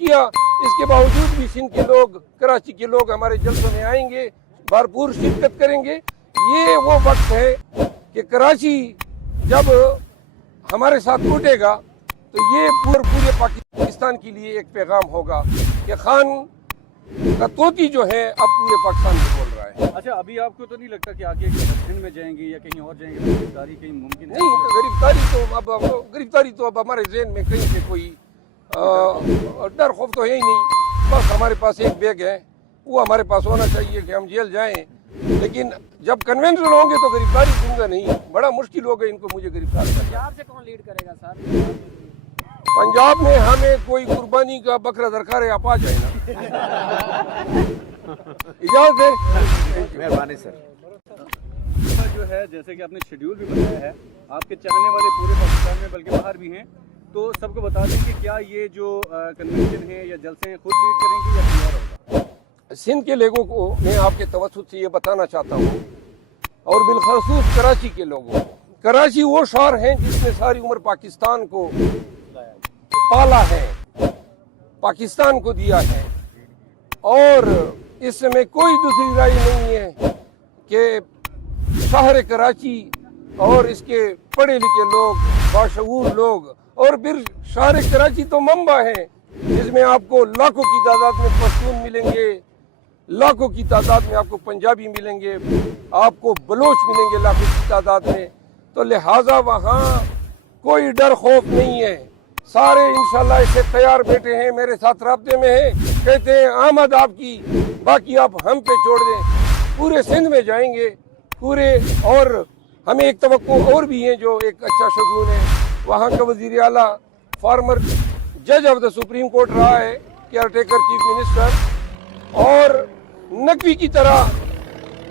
کیا، اس کے باوجود بھی سندھ کے لوگ، کراچی کے لوگ ہمارے جلسوں میں آئیں گے، بھرپور شرکت کریں گے۔ یہ وہ وقت ہے کہ کراچی جب ہمارے ساتھ اٹھے گا تو یہ پورے پاکستان کے لیے ایک پیغام ہوگا کہ خان کا طوطی جو ہے اب پورے پاکستان میں بول رہا ہے۔ اچھا، ابھی آپ کو تو نہیں لگتا کہ آگے سندھ میں جائیں گے یا کہیں اور جائیں گے تو گرفتاری کہیں ممکن ہے؟ نہیں، تو گرفتاری تو اب ہمارے ذہن میں کہیں سے کوئی ڈر خوف تو ہے ہی نہیں۔ بس ہمارے پاس ایک بیگ ہے، وہ ہمارے پاس ہونا چاہیے کہ ہم جیل جائیں، لیکن جب کنونشن ہوں گے تو گرفتاری دوں گا نہیں۔ بڑا مشکل ہوگا ان کو مجھے گرفتار کرنا۔ پنجاب سے کون لیڈ کرے گا سر؟ پنجاب میں ہمیں کوئی قربانی کا بکرا درکار ہے، آپ آ جائیں نا۔ اجازت ہے، مہربانی سر۔ جو ہے جیسے کہ آپ نے شیڈیول بھی بتایا ہے، آپ کے چاہنے والے پورے پاکستان میں بلکہ باہر بھی ہیں، تو سب کو بتا دیں کہ کیا یہ جو کنونشن ہے یا جلسے ہیں خود لیڈ کریں گے یا کوئی اور ہوگا؟ سندھ کے لوگوں کو میں آپ کے توسط سے یہ بتانا چاہتا ہوں، اور بالخصوص کراچی کے لوگوں کو، کراچی وہ شہر ہیں جس نے ساری عمر پاکستان کو پالا ہے، پاکستان کو دیا ہے، اور اس میں کوئی دوسری رائے نہیں ہے کہ شہر کراچی اور اس کے پڑھے لکھے لوگ، باشعور لوگ، اور پھر شہر کراچی تو منبع ہے جس میں آپ کو لاکھوں کی تعداد میں پشتون ملیں گے، لاکھوں کی تعداد میں آپ کو پنجابی ملیں گے، آپ کو بلوچ ملیں گے لاکھوں کی تعداد میں، تو لہٰذا وہاں کوئی ڈر خوف نہیں ہے۔ سارے انشاءاللہ اسے تیار بیٹھے ہیں، میرے ساتھ رابطے میں ہیں، کہتے ہیں آمد آپ کی، باقی آپ ہم پہ چھوڑ دیں۔ پورے سندھ میں جائیں گے پورے، اور ہمیں ایک توقع اور بھی ہے جو ایک اچھا شگون ہے، وہاں کا وزیر اعلیٰ فارمر جج آف دا سپریم کورٹ رہا ہے، کیئر ٹیکر چیف منسٹر، اور نقوی کی طرح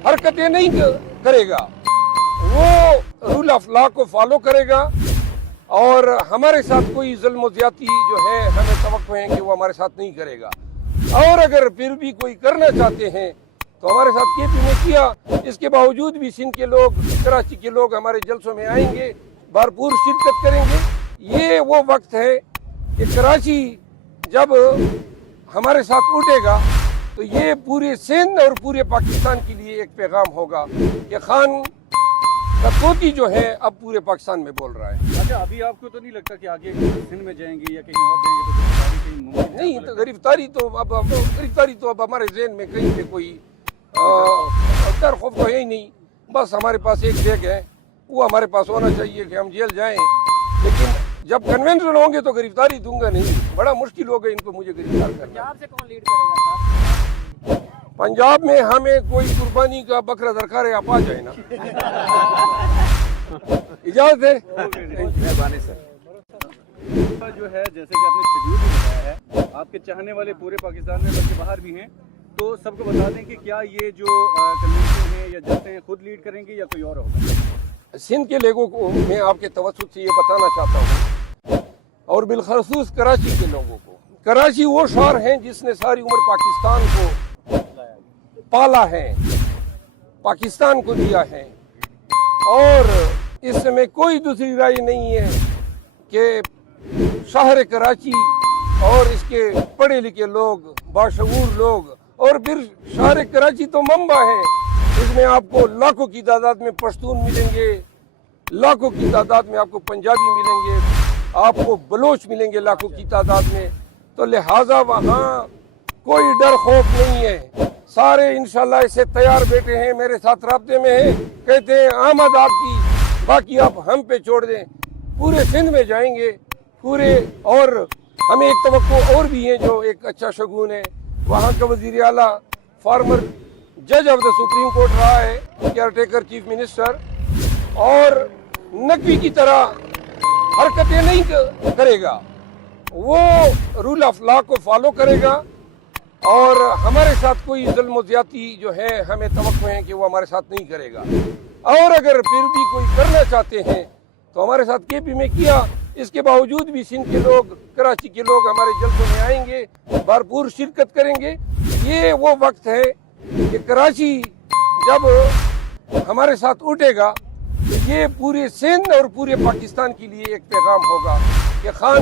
حرکتیں نہیں کرے گا، وہ رول آف لا کو فالو کرے گا، اور ہمارے ساتھ کوئی ظلم و زیادتی جو ہے ہمیں توقع ہے کہ وہ ہمارے ساتھ نہیں کرے گا، اور اگر پھر بھی کوئی کرنا چاہتے ہیں تو ہمارے ساتھ کے پی نے کیا، اس کے باوجود بھی سندھ کے لوگ، کراچی کے لوگ ہمارے جلسوں میں آئیں گے، بھرپور شرکت کریں گے۔ یہ وہ وقت ہے کہ کراچی جب ہمارے ساتھ اٹھے گا تو یہ پورے سندھ اور پورے پاکستان کے لیے ایک پیغام ہوگا کہ خان کا طوطی جو ہے اب پورے پاکستان میں بول رہا ہے۔ اچھا، ابھی آپ کو تو نہیں لگتا کہ آگے سندھ میں جائیں گے یا کہیں اور جائیں گے تو گرفتاری کہیں ممکن ہے؟ نہیں، تو گرفتاری تو اب ہمارے ذہن میں کہیں سے کوئی ڈر خوف تو ہے ہی نہیں۔ بس ہمارے پاس ایک بیگ ہے، وہ ہمارے پاس ہونا چاہیے کہ ہم جیل جائیں، لیکن جب کنونشن ہوں گے تو گرفتاری دوں گا نہیں۔ بڑا مشکل ہوگا ان کو مجھے گرفتار کرنا۔ پنجاب سے کون لیڈ کرے گا سر؟ پنجاب میں ہمیں کوئی قربانی کا بکرا درکار ہے، آپ آ جائیں نا۔ اجازت ہے، مہربانی سر۔ جو ہے جیسے کہ آپ نے شیڈیول بھی بتایا ہے، آپ کے چاہنے والے پورے پاکستان میں بلکہ باہر بھی ہیں، تو سب کو بتا دیں کہ کیا یہ جو کنونشن ہے یا جلسے ہیں خود لیڈ کریں گے یا کوئی اور ہوگا؟ سندھ کے لوگوں کو میں آپ کے توسط سے یہ بتانا چاہتا ہوں، اور بالخصوص کراچی کے لوگوں کو، کراچی وہ شہر ہیں جس نے ساری عمر پاکستان کو پالا ہے، پاکستان کو دیا ہے، اور اس میں کوئی دوسری رائے نہیں ہے کہ شہر کراچی اور اس کے پڑھے لکھے لوگ، باشعور لوگ، اور پھر شہر کراچی تو منبع ہے اس میں آپ کو لاکھوں کی تعداد میں پشتون ملیں گے، لاکھوں کی تعداد میں آپ کو پنجابی ملیں گے، آپ کو بلوچ ملیں گے لاکھوں کی تعداد میں، تو لہٰذا وہاں کوئی ڈر خوف نہیں ہے۔ سارے انشاءاللہ اسے تیار بیٹھے ہیں، میرے ساتھ رابطے میں ہیں، کہتے ہیں آمد آپ کی، باقی آپ ہم پہ چھوڑ دیں۔ پورے سندھ میں جائیں گے پورے، اور ہمیں ایک توقع اور بھی ہے جو ایک اچھا شگون ہے، وہاں کا وزیر اعلیٰ فارمر جج آف دا سپریم کورٹ رہا ہے، کیئر ٹیکر چیف منسٹر، اور نقوی کی طرح حرکتیں نہیں کرے گا، وہ رول آف لا کو فالو کرے گا، اور ہمارے ساتھ کوئی ظلم و زیادتی جو ہے ہمیں توقع ہے کہ وہ ہمارے ساتھ نہیں کرے گا، اور اگر پھر بھی کوئی کرنا چاہتے ہیں تو ہمارے ساتھ کے پی میں کیا، اس کے باوجود بھی سندھ کے لوگ، کراچی کے لوگ ہمارے جلسوں میں آئیں گے، بھرپور شرکت کریں گے۔ یہ وہ وقت ہے کہ کراچی جب ہمارے ساتھ اٹھے گا تو یہ پورے سندھ اور پورے پاکستان کے لیے ایک پیغام ہوگا کہ خان